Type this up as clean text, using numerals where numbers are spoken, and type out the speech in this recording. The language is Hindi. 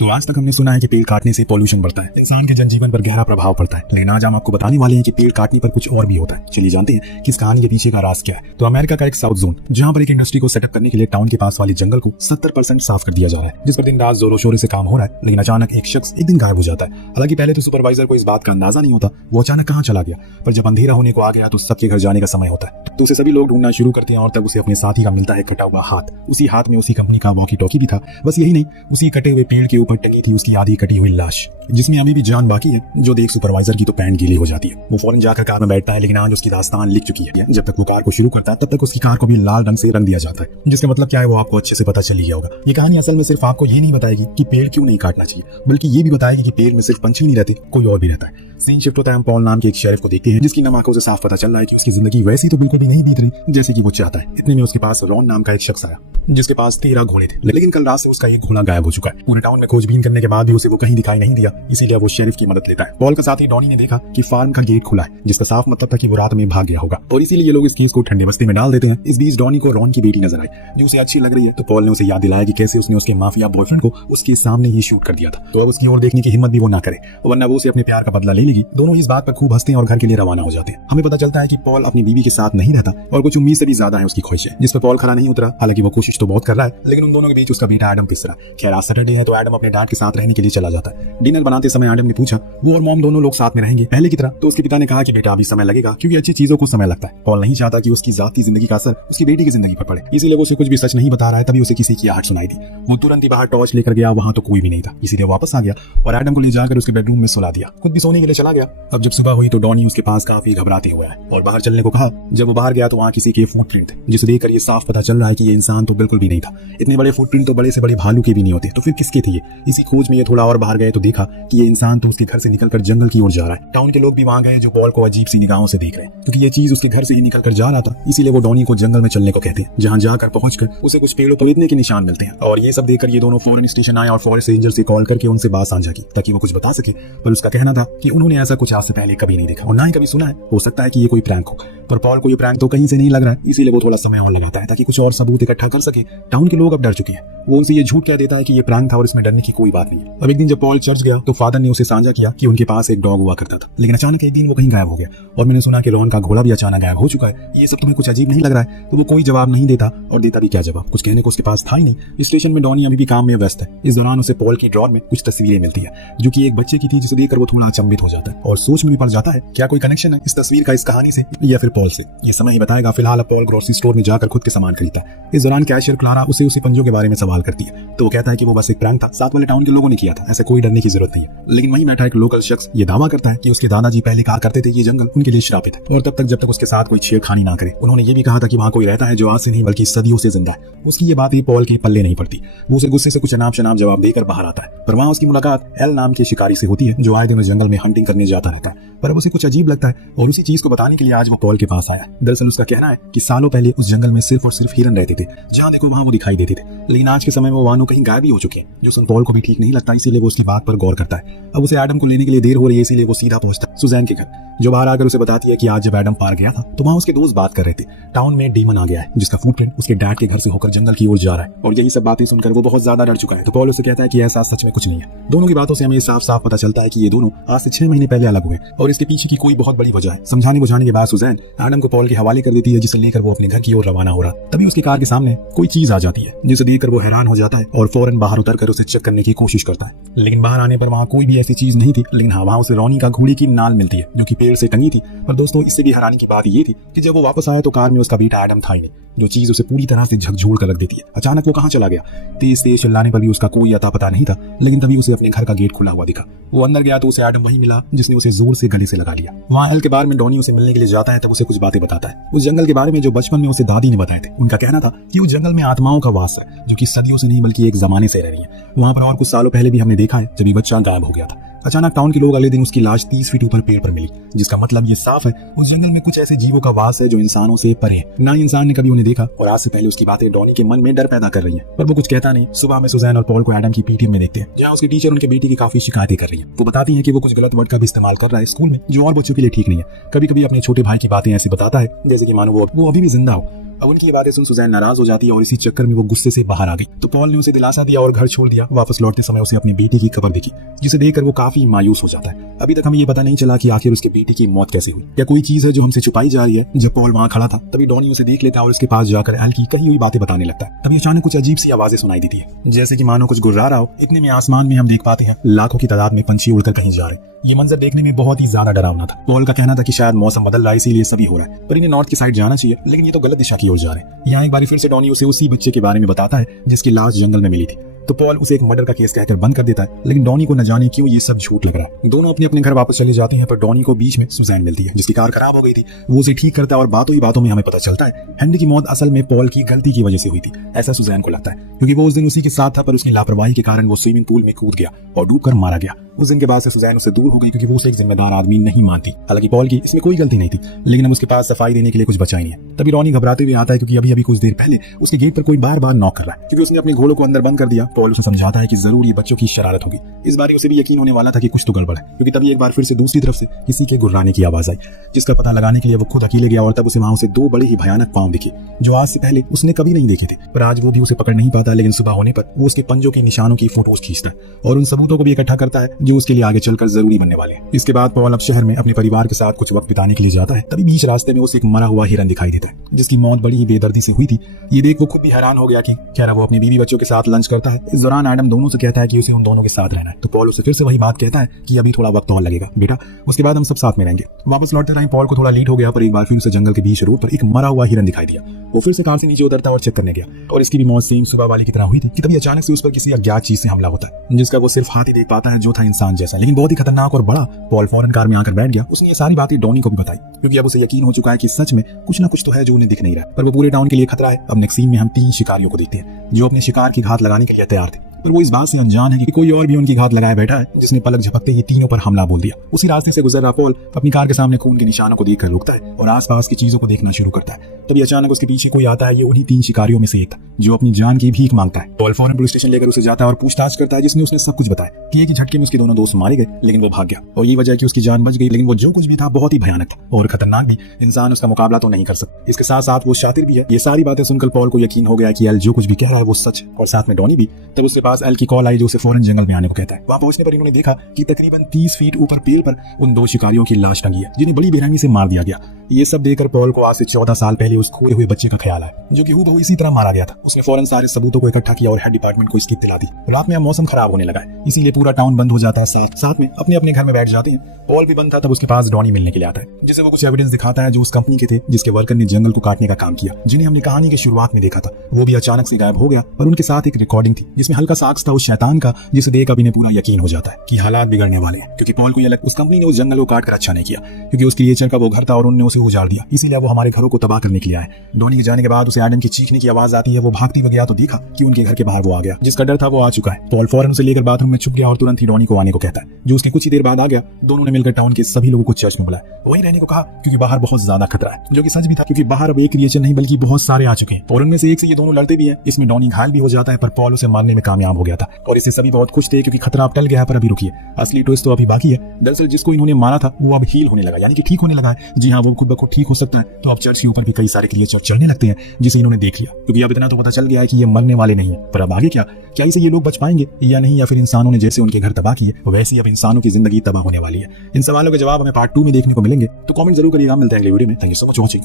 तो आज तक हमने सुना है कि पेड़ काटने से पॉल्यूशन बढ़ता है, इंसान के जनजीवन पर गहरा प्रभाव पड़ता है, लेकिन आज हम आपको बताने वाले हैं कि पेड़ काटने पर कुछ और भी होता है। चलिए जानते हैं कि इस कहानी के पीछे का राज क्या है। तो अमेरिका का एक साउथ जोन, जहां पर एक इंडस्ट्री को सेटअप करने के लिए टाउन के पास वाले जंगल को 70% साफ कर दिया जा रहा है, जिस पर दिन रात जोरों शोरों से काम हो रहा है। लेकिन अचानक एक शख्स एक दिन गायब हो जाता है। हालांकि पहले तो सुपरवाइजर को इस बात का अंदाजा नहीं होता वो अचानक कहाँ चला गया, पर जब अंधेरा होने को आ गया तो सबके घर जाने का समय होता है, तो उसे सभी लोग ढूंढना शुरू करते हैं और तब उसे अपने साथी का मिलता है कटा हुआ हाथ। उसी हाथ में उसी कंपनी का वॉकी टॉकी भी था। बस यही नहीं, उसी कटे हुए पेड़ के ऊपर टंगी थी उसकी आधी कटी हुई लाश, जिसमें अभी भी जान बाकी है। जो देख सुपरवाइजर की तो पैंट गीली हो जाती है। वो फौरन जाकर कार में बैठता है, लेकिन आज उसकी दास्तान लिख चुकी है। जब तक वो कार को शुरू करता है तब तक उसकी कार को भी लाल रंग से रंग दिया जाता है, जिसका मतलब क्या है वो आपको अच्छे से पता चल ही गया होगा। ये कहानी असल में सिर्फ आपको ये नहीं बताएगी कि पेड़ क्यों नहीं काटना चाहिए, बल्कि ये भी बताएगी कि पेड़ में सिर्फ पंछी नहीं रहते, कोई और भी रहता है। सीन शिफ्ट होता है, हम पॉल नाम के एक शेरिफ को देखते हैं, जिसकी नम आंखों से साफ पता चल रहा है कि उसकी जिंदगी वैसी तो बिल्कुल भी नहीं बीत रही जैसे कि वो चाहता है। इतने में उसके पास रॉन नाम का एक शख्स आया, जिसके पास 13 घोड़े थे, लेकिन कल रात से उसका एक घोड़ा गायब हो चुका है। पूरे टाउन में खोजबीन करने के बाद भी उसे वो कहीं दिखाई नहीं दिया, इसीलिए वो शेरिफ की मदद लेता है। पॉल का साथी डॉनी ने देखा कि फार्म का गेट खुला है, जिसका साफ मतलब था कि वो रात में भाग गया होगा, और इसीलिए ये लोग इस केस को ठंडे बस्ते में डाल देते हैं। इस बीच डॉनी को रॉन की बेटी नजर आई, जो उसे अच्छी लग रही है, तो पॉल ने उसे याद दिलाया कि कैसे उसने उसके माफिया बॉयफ्रेंड को उसके सामने ही शूट कर दिया था। तो अब उसकी ओर देखने की हिम्मत भी वो ना करे, वरना वो उसे अपने प्यार का बदला ले लेगी। दोनों इस बात पर खूब हंसते हैं और घर के लिए रवाना हो जाते हैं। हमें पता चलता है कि पॉल अपनी बीवी के साथ नहीं रहता और कुछ उम्मीद से भी ज्यादा है उसकी ख्वाहिशें, जिस पर पॉल खरा नहीं उतरा। हालांकि वो कोशिश तो बहुत कर रहा है, लेकिन उन दोनों के बीच उसका बेटा एडम पिस रहा। खैर आज सैटरडे है तो एडम अपने डैड के साथ रहने के लिए चला जाता है। डिनर बनाते समय एडम ने पूछा वो और मॉम दोनों लोग साथ में रहेंगे पहले की तरह, तो उसके पिता ने कहा कि बेटा अभी समय लगेगा, क्योंकि अच्छी चीजों को समय लगता है। पॉल नहीं चाहता कि उसकी जाती जिंदगी का असर उसकी बेटी की जिंदगी पर पड़े, इसीलिए वो उसे कुछ भी सच नहीं बता रहा है। तभी उसे किसी की आहट सुनाई दी। वो तुरंत ही बाहर टॉर्च लेकर गया, वहां तो कोई भी नहीं था, इसीलिए वापस आ गया और एडम को ले जाकर उसके बेडरूम में सुला दिया, खुद भी सोने के लिए चला गया। अब जब सुबह हुई तो डॉनी उसके पास काफी घबराते हुए आया और बाहर चलने को कहा। जब वो बाहर गया तो वहाँ किसी के फुटप्रिंट थे, जिसे देखकर ये साफ पता चल रहा है कि ये इंसान तो बिल्कुल भी नहीं था। इतने बड़े फुटप्रिंट तो बड़े से बड़े भालू के भी नहीं होते, तो फिर किसके थे ये? इसी खोज में ये थोड़ा और बाहर गए तो देखा कि ये इंसान तो उसके घर से निकलकर जंगल की ओर जा रहा है। टाउन के लोग भी वहां गए, जो पॉल को अजीब सी निगाहों से देख रहे हैं, क्योंकि ये चीज उसके घर से ही निकल कर जा रहा था। इसीलिए वो डॉनी को जंगल में चलने को कहते हैं, जहां जाकर पहुंचकर उसे कुछ पेड़ों पर इतने के निशान मिलते हैं। और ये सब देखकर ये दोनों फॉरेन स्टेशन आए और फॉरेस्ट रेंजर से कॉल करके उनसे बात साझा की, ताकि वो कुछ बता सके। पर उसका कहना था कि उन्होंने ऐसा कुछ आज से पहले कभी नहीं देखा और ना ही कभी सुना है। हो सकता है कि ये कोई प्रैंक हो, पर पॉल को ये प्रैंक तो कहीं से नहीं लग रहा है, इसीलिए वो थोड़ा समय और लगाता है ताकि कुछ और सबूत इकट्ठा कर सके। टाउन के लोग अब डर चुके हैं। वो उनसे ये झूठ कह देता है कि ये प्रैंक था और इसमें डरने की कोई बात नहीं है। अब एक दिन जब पॉल चर्च गया तो फादर ने उसे साझा किया कि उनके पास एक डॉग हुआ करता था, लेकिन अचानक एक दिन वो कहीं गायब हो गया। और मैंने सुना कि रॉन का घोड़ा भी अचानक गायब हो चुका है। ये सब तुम्हें कुछ अजीब नहीं लग रहा है? तो वो कोई जवाब नहीं देता, और देता भी क्या जवाब, कुछ कहने को उसके पास था ही नहीं। स्टेशन में डॉनी अभी भी काम में व्यस्त है। इस दौरान उसे पॉल की ड्रॉर में कुछ तस्वीरें मिलती है, जो कि एक बच्चे की थी, जिसे देखकर वो थोड़ा अचंभित हो जाता है और सोच में भी पड़ जाता है क्या कोई कनेक्शन है इस तस्वीर का इस कहानी से या फिर पॉल से। ये समय ही बताएगा। फिलहाल पॉल ग्रोसरी स्टोर में जाकर खुद के सामान खरीदता है। इस दौरान कैशियर क्लारा उसे पंजों के बारे में सवाल करती है, तो वो कहता है कि वो बस एक प्रैंक था, साथ वाले टाउन के लोगों ने किया था, ऐसे कोई डरने की जरूरत नहीं है। लेकिन वहीं बैठा एक लोकल शख्स ये दावा करता है कि उसके दादाजी पहले कहा करते थे कि ये जंगल उनके लिए श्रापित है, और तब तक जब तक उसके साथ कोई छेड़खानी ना करे। उन्होंने ये भी कहा था कि वहाँ कोई रहता है जो आज से नहीं बल्कि सदियों से जिंदा है। उसकी ये बात ही पॉल के पल्ले नहीं पड़ती। वो उसे गुस्से से कुछ अनाप शनाप जवाब देकर बाहर आता है, पर वहाँ उसकी मुलाकात एल नाम के शिकारी से होती है, जो आए दिन उस जंगल में हंटिंग करने जाता रहता है। पर अब उसे कुछ अजीब लगता है और उसी चीज को बताने के लिए आज वो पॉल के पास आया। दरअसल उसका कहना है कि सालों पहले उस जंगल में सिर्फ और सिर्फ हिरन रहते थे, जहाँ देखो वहाँ वो दिखाई देते थे, लेकिन आज के समय में वो वानों कहीं गायब ही हो चुके हैं, जो सुन पॉल को भी ठीक नहीं लगता। इसीलिए वो उसकी बात पर गौर करता है। अब उसे एडम को लेने के लिए देर हो रही है, इसीलिए वो सीधा पहुंचता है सुजैन के घर, जो बाहर आकर उसे बताती है कि आज जब एडम पार गया था तो वहाँ उसके दोस्त बात कर रहे थे। टाउन में डीमन आ गया है, जिसका फुटप्रिंट उसके डैड के घर से होकर जंगल की ओर जा रहा है, और यही सब बातें सुनकर वो बहुत ज्यादा डर चुका है। तो पॉल उसे कहता है कि ऐसा सच में कुछ नहीं है। दोनों की बातों से हमें साफ साफ पता चलता है कि ये दोनों आज से 6 महीने पहले अलग हुए, और इसके पीछे की कोई बहुत बड़ी वजह है। समझाने बुझाने के बाद सुजैन एडम को पॉल के हवाले कर देती है, जिसे लेकर वो अपने घर की ओर रवाना हो रहा। तभी उसकी कार के सामने कोई चीज आ जाती है, जिसे देखकर वो हैरान हो जाता है और फौरन बाहर उतरकर उसे चेक करने की कोशिश करता है। लेकिन बाहर आने पर वहाँ कोई भी ऐसी चीज नहीं थी, लेकिन हाँ, वहाँ उसे रॉनी का घोड़े की नाल मिलती है, जो कि पेड़ से टंगी थी। पर दोस्तों, इससे भी हैरानी की बात ये थी कि जब वो वापस आया तो कार में उसका बेटा एडम था ही नहीं, जो चीज उसे पूरी तरह से झकझोर कर रख देती है। अचानक वो कहाँ चला गया? तेज तेज चिल्लाने पर भी उसका कोई अता पता नहीं था, लेकिन तभी उसे अपने घर का गेट खुला हुआ दिखा। वो अंदर गया तो उसे एडम वहीं मिला, जिसने उसे जोर से गले से लगा लिया। वहाँ एल के बारे में डॉनी उसे मिलने के लिए जाता है, तब उसे कुछ बातें बताता है उस जंगल के बारे में जो बचपन में उसे दादी ने बताए थे। उनका कहना था कि उस जंगल में आत्माओं का वास है, जो कि सदियों से नहीं बल्कि एक जमाने से रह रही है वहाँ पर। और कुछ सालों पहले भी हमने देखा है जब ये बच्चा गायब हो गया था। अचानक टाउन के लोग अगले दिन उसकी लाश 30 फीट ऊपर पेड़ पर मिली, जिसका मतलब ये साफ है उस जंगल में कुछ ऐसे जीवों का वास है जो इंसानों से परे है। ना इंसान ने कभी उन्हें देखा, और आज से पहले उसकी बातें डॉनी के मन में डर पैदा कर रही हैं, पर वो कुछ कहता नहीं। सुबह में सुजैन और पॉल को एडम की पीटीएम में देखते हैं, जहाँ उसकी टीचर उनके बेटी की काफी शिकायतें कर रही है। वो बताती है कि वो कुछ गलत वर्ड का भी इस्तेमाल कर रहा है स्कूल में, जो और बच्चों के लिए ठीक नहीं है। कभी कभी अपने छोटे भाई की बातें ऐसे बताता है जैसे कि मानो वो अभी भी जिंदा हो। अब उनकी ये बातें सुन सुजैन नाराज हो जाती है और इसी चक्कर में वो गुस्से से बाहर आ गई। तो पॉल ने उसे दिलासा दिया और घर छोड़ दिया। वापस लौटते समय उसे अपनी बेटी की खबर दिखी, जिसे देखकर वो काफी मायूस हो जाता है। अभी तक हमें ये पता नहीं चला कि आखिर उसके बेटी की मौत कैसे हुई, क्या कोई चीज है जो हमसे छुपाई जा रही है। जब पॉल वहां खड़ा था तभी डॉनी उसे देख लेता है और उसके पास जाकर एल की कही हुई बातें बताने लगता है। तभी अचानक कुछ अजीब सी आवाजें सुनाई देती है, जैसे कि मानो कुछ गुर्रा रहा हो। इतने में आसमान में हम देख पाते हैं लाखों की तादाद में पंछी उड़कर कहीं जा रहे। ये मंजर देखने में बहुत ही ज्यादा डरावना था। पॉल का कहना था कि शायद मौसम बदल रहा है इसीलिए सभी हो रहा है, पर इन्हें नॉर्थ की साइड जाना चाहिए, लेकिन ये तो गलत दिशा की ओर जा रहे हैं। यहाँ एक बार फिर से डॉनी उसे उसी बच्चे के बारे में बताता है जिसकी लाश जंगल में मिली थी। तो पॉल उसे एक मर्डर का केस कहकर बंद कर देता है, लेकिन डॉनी को न जाने क्यों ये सब झूठ लग रहा है। दोनों अपने अपने घर वापस चले जाते हैं, पर डॉनी को बीच में सुजैन मिलती है, जिसकी कार खराब हो गई थी। वो उसे ठीक करता है और बातों ही बातों में हमें पता चलता है हेनरी की मौत असल में पॉल की गलती की वजह से हुई थी। ऐसा सुजैन को लगता है, क्योंकि वो उस दिन उसी के साथ था, पर उसकी लापरवाही के कारण वो स्विमिंग पूल में कूद गया और डूबकर मारा गया। उस दिन के बाद से सुजैन उससे दूर हो गई, क्योंकि वो उसे एक जिम्मेदार आदमी नहीं मानती। हालांकि पॉल की इसमें कोई गलती नहीं थी, लेकिन अब उसके पास सफाई देने के लिए कुछ बचा ही नहीं है। तभी डॉनी घबराते हुए आता है, क्योंकि अभी अभी कुछ देर पहले उसके गेट पर कोई बार बार नॉक कर रहा है, क्योंकि उसने अपने घोड़ों को अंदर बंद कर दिया। पॉल उसे समझाता है कि जरूर ये बच्चों की शरारत होगी। इस बार उसे भी यकीन होने वाला था कि कुछ तो गड़बड़ है, क्योंकि तभी एक बार फिर से दूसरी तरफ से किसी के गुर्राने की आवाज आई, जिसका पता लगाने के लिए वो खुद अकेले गया। और तब उसे वहां से दो बड़े ही भयानक पांव दिखे, जो आज से पहले उसने कभी नहीं देखे थे। पर आज वो भी उसे पकड़ नहीं पाता, लेकिन सुबह होने पर वो उसके पंजों के निशानों की फोटोज खींचता है और उन सबूतों को भी इकट्ठा करता है जो उसके लिए आगे चलकर जरूरी बनने वाले हैं। इसके बाद पॉल अब शहर में अपने परिवार के साथ कुछ वक्त बिताने के लिए जाता है। तभी बीच रास्ते में उसे एक मरा हुआ हिरन दिखाई देता है, जिसकी मौत बड़ी ही बेदर्दी से हुई थी। ये देख वो खुद भी हैरान हो गया कि क्या वो अपने बीवी बच्चों के साथ लंच करता है। इस दौरान एडम दोनों से कहता है कि उसे उन दोनों के साथ रहना है। तो पॉल उसे फिर से वही बात कहता है कि अभी थोड़ा वक्त और लगेगा बेटा, उसके बाद हम सब साथ में रहेंगे। वापस लौटते टाइम पॉल को थोड़ा लेट हो गया, पर एक बार फिर उसे जंगल के बीच रोड पर एक मरा हुआ हिरन दिखाई दिया। वो फिर से कार से नीचे उतरता और चेक करने गया, और इसकी भी मौत सेम सुबह वाली की तरह हुई थी। कि तभी अचानक से उस पर किसी अज्ञात चीज से हमला होता है, जिसका वो सिर्फ हाथ ही देख पाता है, जो था इंसान जैसा, लेकिन बहुत ही खतरनाक और बड़ा। पॉल फौरन कार में आकर बैठ गया। उसने ये सारी बातें डॉनी को भी बताई, क्योंकि अब उसे यकीन हो चुका है कि सच में कुछ ना कुछ तो है जो उन्हें दिख नहीं रहा, पर वो पूरे टाउन के लिए खतरा है। अब नेक्स्ट सीन में हम 3 शिकारियों को देखते हैं जो अपने शिकार की घात लगाने के लिए तैयार थे, पर वो इस बात से अनजान है कि कोई और भी उनकी घात लगाए बैठा है, जिसने पलक झपकते ही तीनों पर हमला बोल दिया। उसी रास्ते से गुजर रहा पॉल अपनी कार के सामने खून के निशानों को देखकर रुकता है और आसपास की चीजों को देखना शुरू करता है। तभी अचानक उसके पीछे कोई आता है। ये उन्हीं 3 शिकारियों में से एक था जो अपनी जान की भीख मांगता है। पॉल फौरन पुलिस स्टेशन लेकर उसे जाता है और पूछताछ करता है, जिसमें उसने सब कुछ बताया कि एक ही झटके में उसके दोनों दोस्त मारे गए, लेकिन वो भाग गया और ये वजह है कि उसकी जान बच गई। लेकिन वो जो कुछ भी था बहुत ही भयानक था और खतरनाक भी। इंसान उसका मुकाबला तो नहीं कर सकता। इसके साथ साथ वो शातिर भी है। ये सारी बातें सुनकर पॉल को यकीन हो गया कि एल जो कुछ भी कह रहा है वो सच है, और साथ में डॉनी भी। तब उसके पास एल की कॉल आई, जो उसे फौरन जंगल में आने को कहता है। वहां पहुंचने पर इन्होंने देखा कि तकरीबन 30 फीट ऊपर पेड़ पर उन 2 शिकारियों की लाश टंगी है, जिन्हें बड़ी बेरहमी से मार दिया गया। ये सब देखकर पॉल को आज से 14 साल पहले उस खोए हुए बच्चे का ख्याल आया, जो कि हूबहू इसी तरह मारा गया था। उसने फौरन सारे सबूतों को इकट्ठा किया और हेड डिपार्टमेंट को इसकी इत्तला दी। रात में अब मौसम खराब होने लगा है, इसीलिए पूरा टाउन बंद हो जाता है। साथ में अपने अपने घर में बैठ जाते हैं। पॉल भी बंद था। तब उसके पास डॉनी मिलने के लिए आता है, जिसे वो कुछ एविडेंस दिखाता है जो उस कंपनी के थे जिसके वर्कर ने जंगल को काटने का काम किया, जिन्हें हमने कहानी की शुरुआत में देखा था। वो भी अचानक से गायब हो गया, पर उनके साथ एक रिकॉर्डिंग थी जिसमें हल्का साक्स था उस शैतान का, जिसे देख अब इन्हें पूरा यकीन हो जाता है कि हालात बिगड़ने वाले हैं। क्योंकि पॉल को यह लगा उस कंपनी ने उस जंगल को काट कर अच्छा नहीं किया, क्योंकि उसकी क्रिएचर का वो घर था और उन्होंने उसे उजाड़ दिया, इसीलिए वो हमारे घरों को तबाह करने के लिए आए। डॉनी के जाने के बाद उसे एडम की चीखने की आवाज आती है। वो भागती हुए गया तो देखा कि उनके घर के बाहर वो आ गया, जिसका डर था वो आ चुका है। पॉल फौरन उसे लेकर बाथरूम में छुप गया और तुरंत ही डॉनी को आने को कहता है, जो उसके कुछ ही देर बाद आ गया। दोनों ने मिलकर टाउन के सभी लोगों को चर्च में बुलाया, वहीं रहने को कहा, क्योंकि बाहर बहुत ज्यादा खतरा है। जो कि सच भी था, क्योंकि बाहर अब एक क्रिएचर नहीं बल्कि बहुत सारे आ चुके हैं और उनमें से एक से ये दोनों लड़ते भी हैं। इसमें डॉनी घायल भी हो जाता है, पर पॉल उसे मारने में कामयाब हो गया था और इससे सभी बहुत खुश थे, क्योंकि खतरा अब टल गया है। पर अभी रुकिए, असली ट्विस्ट तो अभी बाकी है। दरअसल जिसको इन्होंने मारा था वो अब हील होने लगा, यानी कि ठीक होने लगा है। जी हाँ, वो खुद ब खुद ठीक हो सकता है। तो अब चर्च के ऊपर भी कई सारे क्रिएचर चलने लगते हैं, जिसे इन्होंने देख लिया। क्योंकि अब इतना तो पता चल गया है कि ये मरने वाले नहीं है। पर अब आगे क्या इसे ये लोग बच पाएंगे या नहीं, या फिर इंसानों ने जैसे उनके घर तबाह किए वैसे ही अब इंसानों की जिंदगी तबाह होने वाली है। इन सवालों के जवाब हमें पार्ट 2 में देखने को मिलेंगे। तो कमेंट जरूर करिएगा। मिलते हैं अगले वीडियो में। Thank you so much for watching.